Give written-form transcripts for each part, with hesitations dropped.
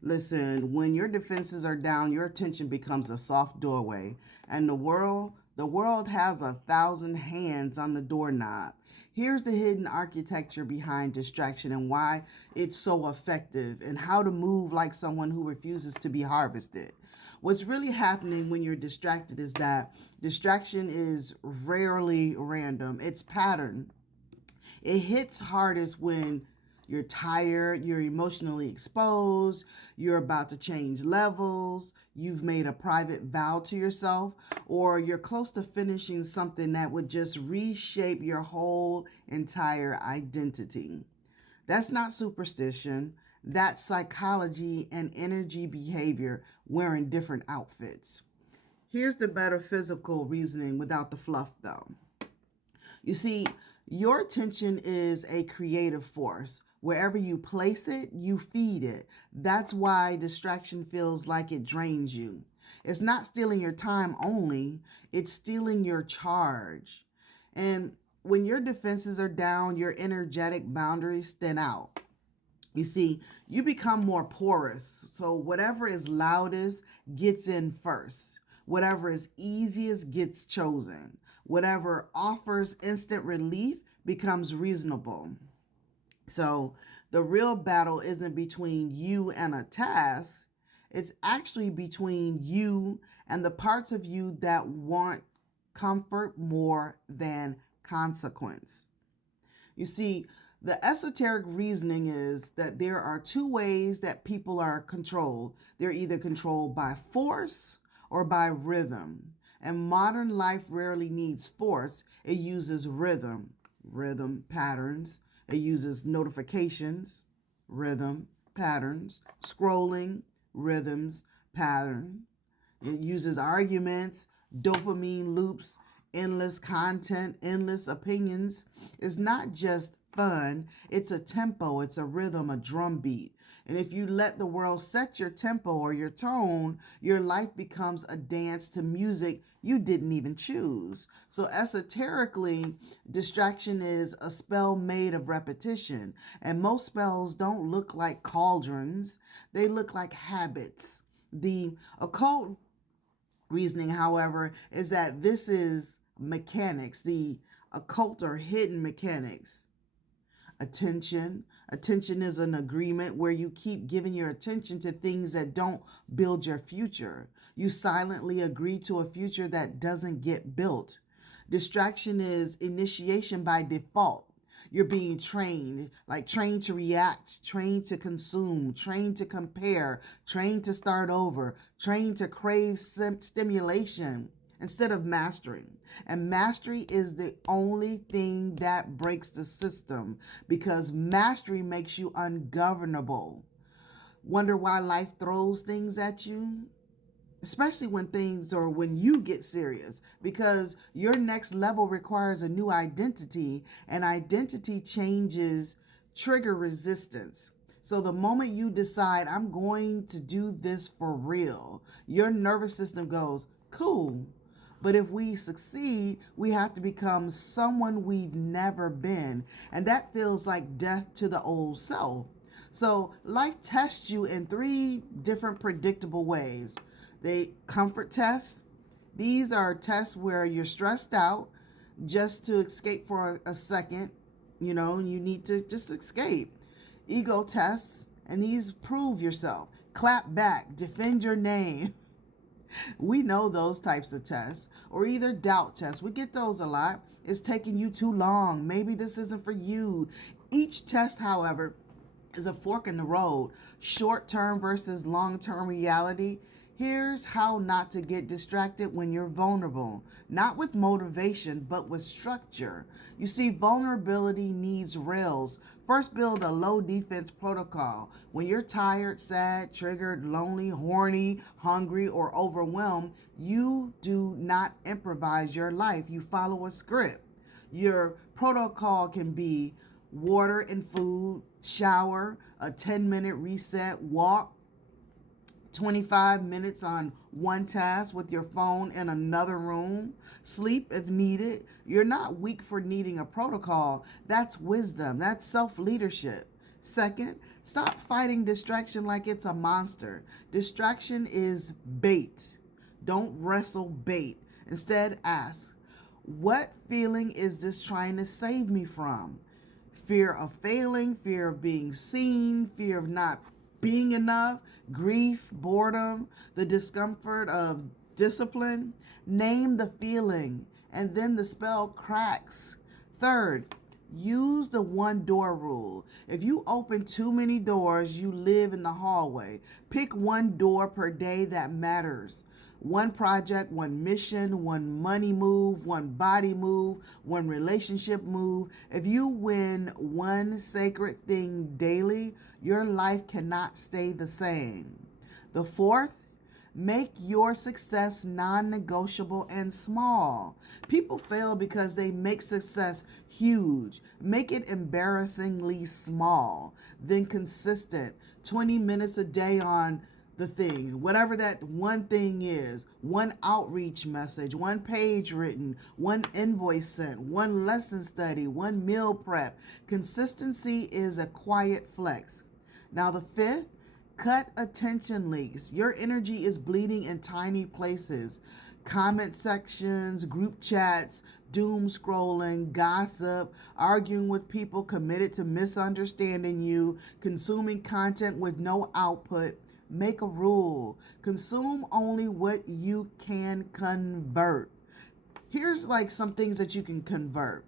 Listen, when your defenses are down, your attention becomes a soft doorway, and the world has 1,000 hands on the doorknob. Here's the hidden architecture behind distraction and why it's so effective, and how to move like someone who refuses to be harvested. What's really happening when you're distracted is that distraction is rarely random, it's pattern. It hits hardest when you're tired, you're emotionally exposed, you're about to change levels, you've made a private vow to yourself, or you're close to finishing something that would just reshape your whole entire identity. That's not superstition, that's psychology and energy behavior wearing different outfits. Here's the metaphysical reasoning without the fluff, though. You see, your attention is a creative force. Wherever you place it, you feed it. That's why distraction feels like it drains you. It's not stealing your time only, it's stealing your charge. And when your defenses are down, your energetic boundaries thin out. You see, you become more porous. So whatever is loudest gets in first. Whatever is easiest gets chosen. Whatever offers instant relief becomes reasonable. So the real battle isn't between you and a task, it's actually between you and the parts of you that want comfort more than consequence. You see, the esoteric reasoning is that there are two ways that people are controlled. They're either controlled by force or by rhythm. And modern life rarely needs force, it uses rhythm patterns. It uses notifications, rhythm patterns, scrolling, rhythms, pattern. It uses arguments, dopamine loops, endless content, endless opinions. It's not just fun, it's a tempo, it's a rhythm, a drum beat. And if you let the world set your tempo or your tone, your life becomes a dance to music you didn't even choose. So, esoterically, distraction is a spell made of repetition. And most spells don't look like cauldrons, they look like habits. The occult reasoning, however, is that this is mechanics, the occult or hidden mechanics. Attention. Attention is an agreement where you keep giving your attention to things that don't build your future. You silently agree to a future that doesn't get built. Distraction is initiation by default. You're being trained, like trained to react, trained to consume, trained to compare, trained to start over, trained to crave stimulation instead of mastering. And mastery is the only thing that breaks the system, because mastery makes you ungovernable. Wonder why life throws things at you? Especially when you get serious, because your next level requires a new identity, and identity changes trigger resistance. So the moment you decide, I'm going to do this for real, your nervous system goes, cool. But if we succeed, we have to become someone we've never been. And that feels like death to the old self. So life tests you in three different predictable ways. The comfort test. These are tests where you're stressed out just to escape for a second. You need to just escape. Ego tests, and these prove yourself. Clap back, defend your name. We know those types of tests. Or either doubt tests. We get those a lot. It's taking you too long. Maybe this isn't for you. Each test, however, is a fork in the road. Short term versus long term reality. Here's how not to get distracted when you're vulnerable. Not with motivation, but with structure. You see, vulnerability needs rails. First, build a low defense protocol. When you're tired, sad, triggered, lonely, horny, hungry, or overwhelmed, you do not improvise your life. You follow a script. Your protocol can be water and food, shower, a 10-minute reset, walk, 25 minutes on one task with your phone in another room, sleep if needed. You're not weak for needing a protocol. That's wisdom, that's self leadership. Second, stop fighting distraction like it's a monster. Distraction is bait. Don't wrestle bait. Instead, ask, what feeling is this trying to save me from? Fear of failing, fear of being seen, fear of not being enough, grief, boredom, the discomfort of discipline. Name the feeling, and then the spell cracks. Third, use the one door rule. If you open too many doors, you live in the hallway. Pick one door per day that matters. One project, one mission, one money move, one body move, one relationship move. If you win one sacred thing daily, your life cannot stay the same. The fourth, make your success non-negotiable and small. People fail because they make success huge. Make it embarrassingly small, then consistent. 20 minutes a day on the thing, whatever that one thing is, one outreach message, one page written, one invoice sent, one lesson study, one meal prep. Consistency is a quiet flex. Now the fifth, cut attention leaks. Your energy is bleeding in tiny places. Comment sections, group chats, doom scrolling, gossip, arguing with people committed to misunderstanding you, consuming content with no output. Make a rule. Consume only what you can convert. Here's like some things that you can convert.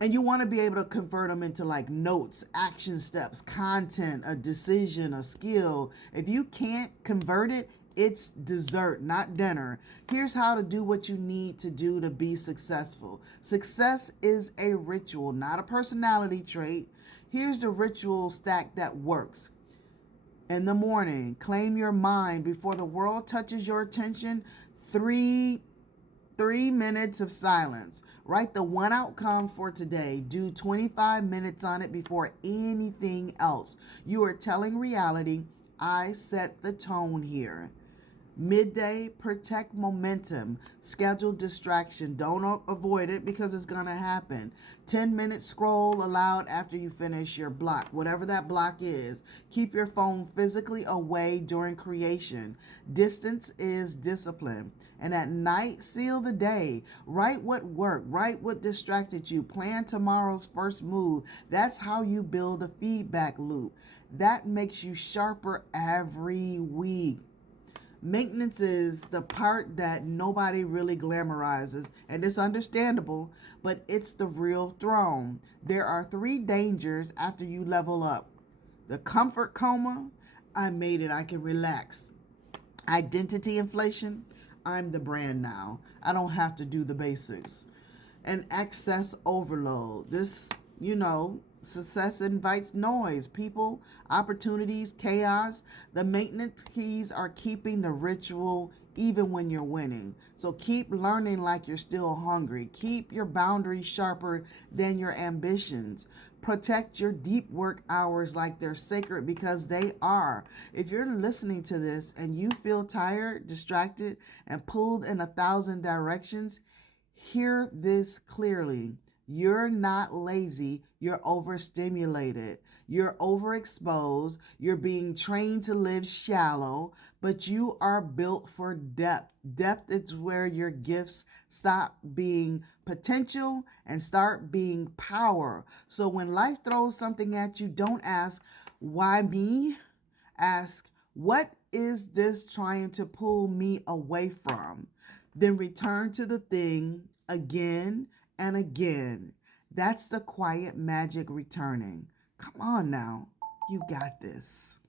And you want to be able to convert them into like notes, action steps, content, a decision, a skill. If you can't convert it, it's dessert, not dinner. Here's how to do what you need to do to be successful. Success is a ritual, not a personality trait. Here's the ritual stack that works. In the morning, claim your mind before the world touches your attention. 3 minutes of silence. Write the one outcome for today. Do 25 minutes on it before anything else. You are telling reality, I set the tone here. Midday, protect momentum. Schedule distraction. Don't avoid it because it's going to happen. 10-minute scroll allowed after you finish your block, whatever that block is. Keep your phone physically away during creation. Distance is discipline. And at night, seal the day. Write what worked. Write what distracted you. Plan tomorrow's first move. That's how you build a feedback loop. That makes you sharper every week. Maintenance is the part that nobody really glamorizes, and it's understandable, but it's the real throne. There are 3 dangers after you level up. The comfort coma, I made it, I can relax. Identity inflation, I'm the brand now. I don't have to do the basics. And excess overload. This, success invites noise, people, opportunities, chaos. The maintenance keys are keeping the ritual even when you're winning. So keep learning like you're still hungry. Keep your boundaries sharper than your ambitions. Protect your deep work hours like they're sacred because they are. If you're listening to this and you feel tired, distracted, and pulled in 1,000 directions, hear this clearly. You're not lazy, you're overstimulated. You're overexposed, you're being trained to live shallow, but you are built for depth. Depth is where your gifts stop being potential and start being power. So when life throws something at you, don't ask, why me? Ask, what is this trying to pull me away from? Then return to the thing again and again. That's the quiet magic returning. Come on now. You got this.